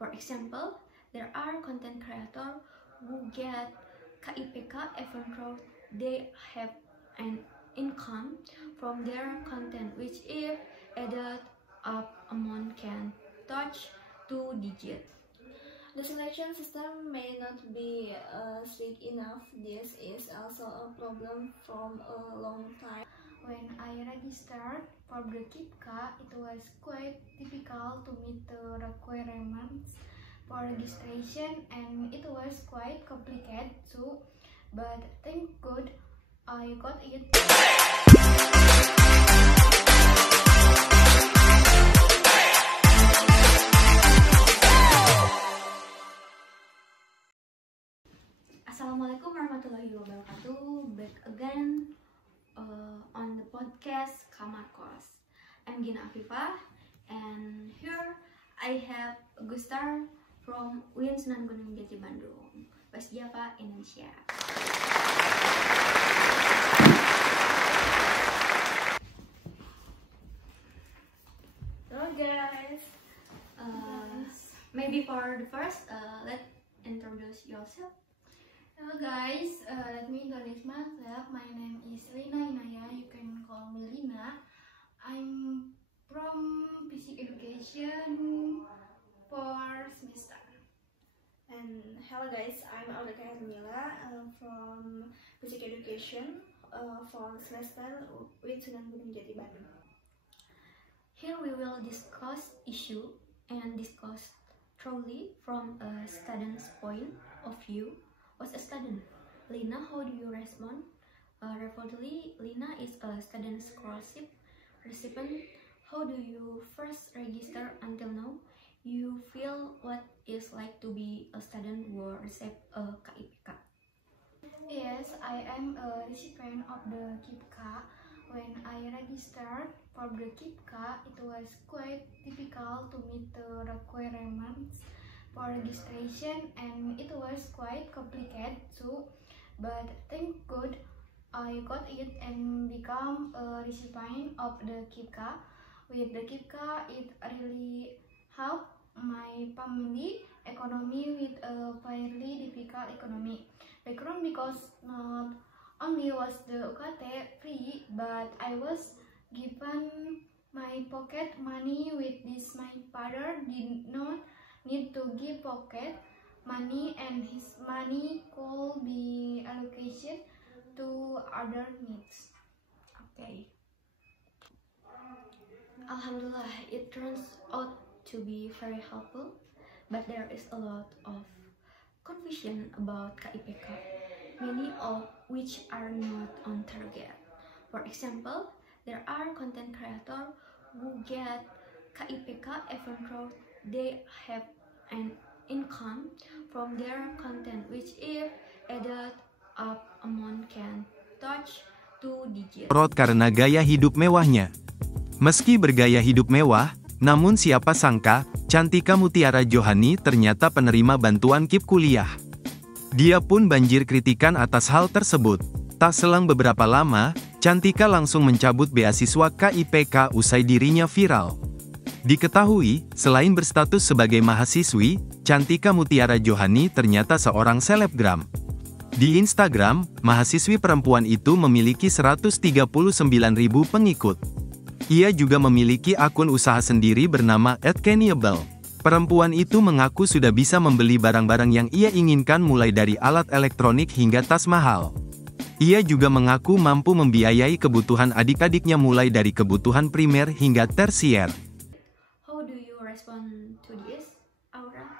For example, there are content creators who get KIPK even though they have an income from their content, which if added up amount can touch 2 digits. The selection system may not be strict enough. This is also a problem from a long time. When I registered for the KIPK, it was quite difficult to meet the requirements for registration, and it was quite complicated too, but thank God I got it. Assalamualaikum warahmatullahi wabarakatuh. Back again on the podcast Kamar Kos. I'm Gina Afifah, and here I have Gustar from UIN Sunan Gunung Jati Bandung, West Java, Indonesia. Hello guys. Maybe for the first, let's introduce yourself. Hello guys, let me introduce myself. My name is Lina Inaya. You can call me Lina. I'm from Basic Education 4 semester. And hello guys, I'm Audrey Mila from Basic Education 4 semester with Sunan Gunung Jati Bandung. Here we will discuss issue and discuss thoroughly from a student's point of view. What's a student? Lina, how do you respond? Reportedly, Lina is a student scholarship recipient. How do you first register until now? You feel what it's like to be a student who receive a KIPK? Yes, I am a recipient of the KIPK. When I registered for the KIPK, it was quite difficult to meet the requirements for registration, and it was quite complicated too, but thank God I got it and become a recipient of the KIPK. With the KIPK, it really helped my family economy with a fairly difficult economy background, because not only was the UKT free, but I was given my pocket money. With this, my father did not need to give pocket money, and his money could be allocated to other needs. Okay. Alhamdulillah, it turns out to be very helpful, but there is a lot of confusion about KIPK, many of which are not on target. For example, there are content creators who get KIPK even though they have an income from their content, which if added up amount can touch 2 digits. Karena gaya hidup mewahnya. Meski bergaya hidup mewah, namun siapa sangka, Cantika Mutiara Johani ternyata penerima bantuan KIP kuliah. Dia pun banjir kritikan atas hal tersebut. Tak selang beberapa lama, Cantika langsung mencabut beasiswa KIPK usai dirinya viral. Diketahui, selain berstatus sebagai mahasiswi, Cantika Mutiara Johani ternyata seorang selebgram. Di Instagram, mahasiswi perempuan itu memiliki 139.000 pengikut. Ia juga memiliki akun usaha sendiri bernama @Kennyable. Perempuan itu mengaku sudah bisa membeli barang-barang yang ia inginkan, mulai dari alat elektronik hingga tas mahal. Ia juga mengaku mampu membiayai kebutuhan adik-adiknya mulai dari kebutuhan primer hingga tersier. How do you respond to this, Aura?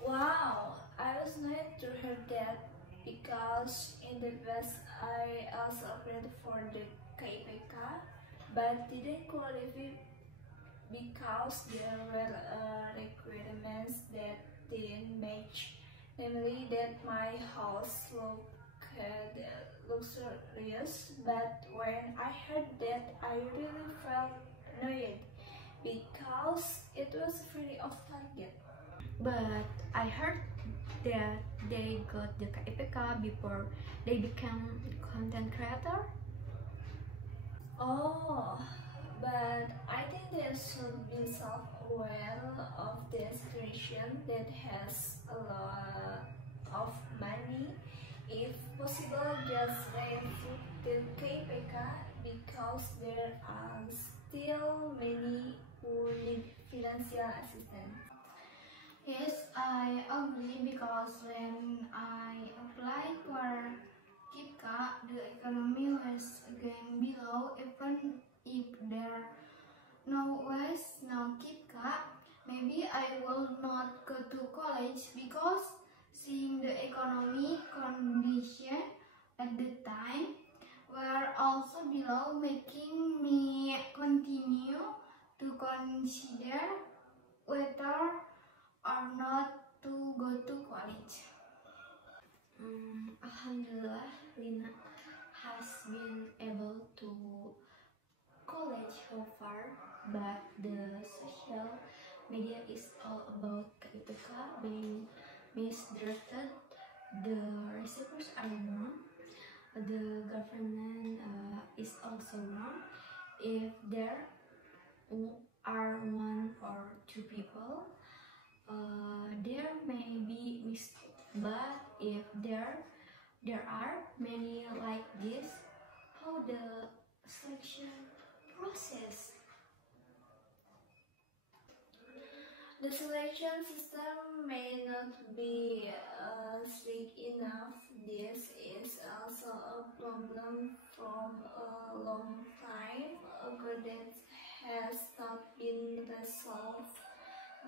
Wow, I was not to hear that, because in the past I also applied for the KIPK but didn't qualify because there were requirements that didn't match, namely that my house looked luxurious. But when I heard that, I really felt annoyed because it was free of target. But I heard that they got the KIPK before they became content creator. Oh, but I think they should be self-aware of the institution that has a lot of money, if possible, just refute the KPK because there are still many who need financial assistance. Yes, I agree because when I applied for KIPKA, the economy was again below. Even if there no was no KIPKA, maybe I will not go to college because seeing the economy condition at the time were also below, making me continue to consider whether or not to go to college. Alhamdulillah, Lina has been able to college so far, but the social media is all about KIPK being misdirected. The receivers are wrong. The government is also wrong. If there are one or two people, there may be mistake, but if there are many like this, how the selection process? The selection system may not be strict enough. This is also a problem from a long time ago that has not been resolved,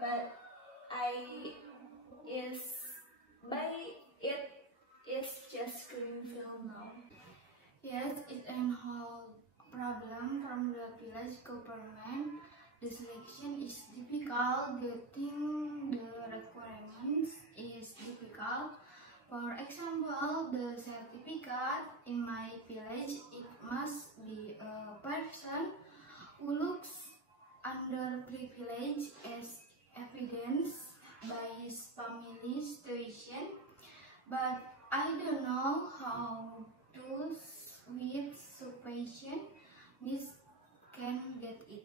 but it is just greenfield now. Yes, it's an whole problem from the village government. The selection is difficult, getting the requirements is difficult. For example, the certificate in my village, it must be a person who looks underprivileged as evidence by his family situation. But I don't know how those with situation needs can get it.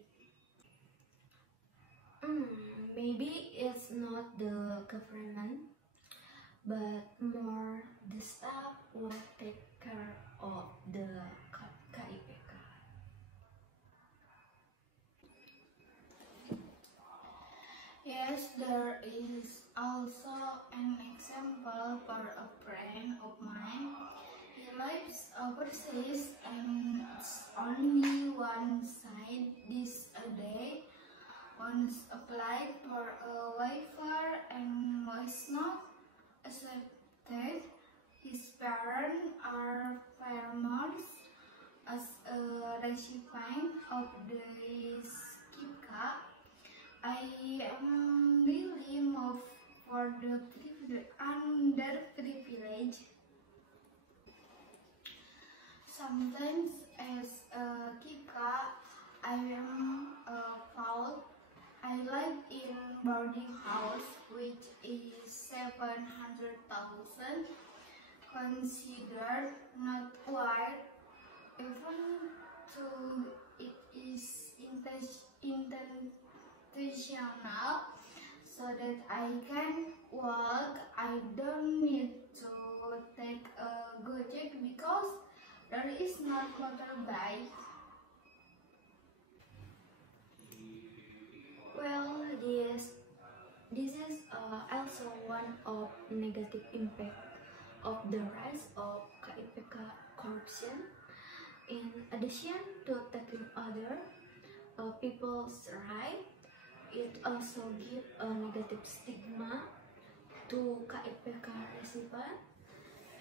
Maybe it's not the government, but more the staff will take care of the KIPK. Yes, there is also an example for a friend of mine. He lives overseas and it's only one side this a day. Once applied for a waiver and was not accepted. His parents are farmers. As a recipient of this KIPK, I am really moved for the underprivileged. Sometimes as a KIPK, I am proud. I live in boarding house which is 700,000, considered not quite, even though it is intentional, so that I can walk. I don't need to take a Gojek because there is not motorbike. Well, this is also one of negative impact of the rise of KIPK corruption. In addition to taking other people's right, it also gives a negative stigma to KIPK recipient,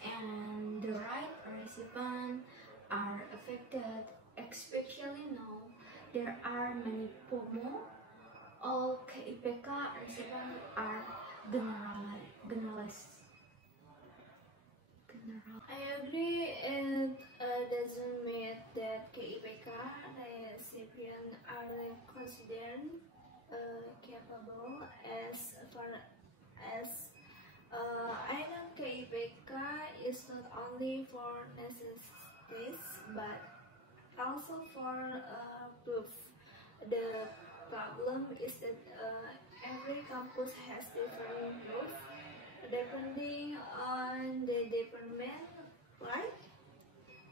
and the right recipient are affected, especially now there are many FOMO. All KIPK recipients are generalized. I agree, and doesn't mean that KIPK recipients are considered capable as far as I know. KIPK is not only for necessities but also for proof. The problem is that every company campus has different rules depending on the department, right?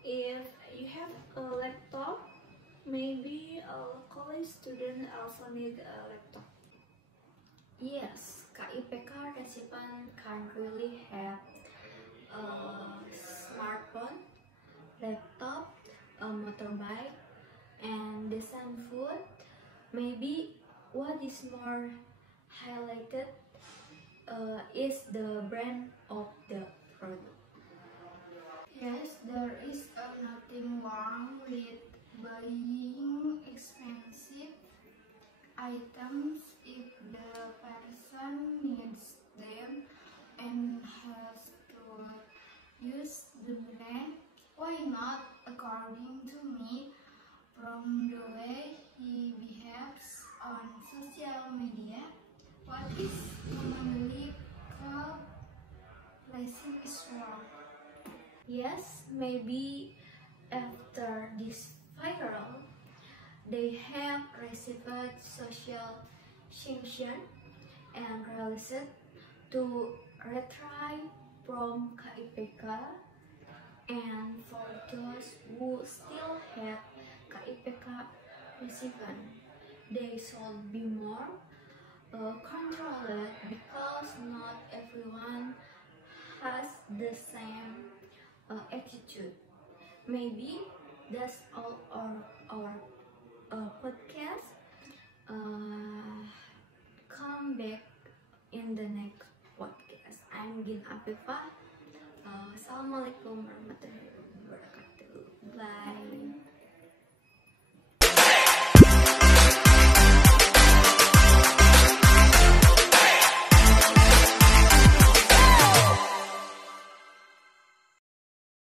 If you have a laptop, maybe a college student also need a laptop. Yes, KIPK recipient can really have a smartphone, laptop, a motorbike, and decent food. Maybe what is more highlighted is the brand of the product. Yes, there is nothing wrong with buying expensive items if the person needs them and has to use the brand. Why not? According to me, from the way he behaves on social media, what is commonly called racism is wrong. Yes, maybe after this viral, they have received social sanction and realized to retry from KIPK, and for those who still have KIPK recipient, they should be more controlled because not everyone has the same attitude. Maybe that's all our podcast. Come back in the next podcast. I'm Gin Afifah. Assalamualaikum warahmatullahi wabarakatuh. Bye.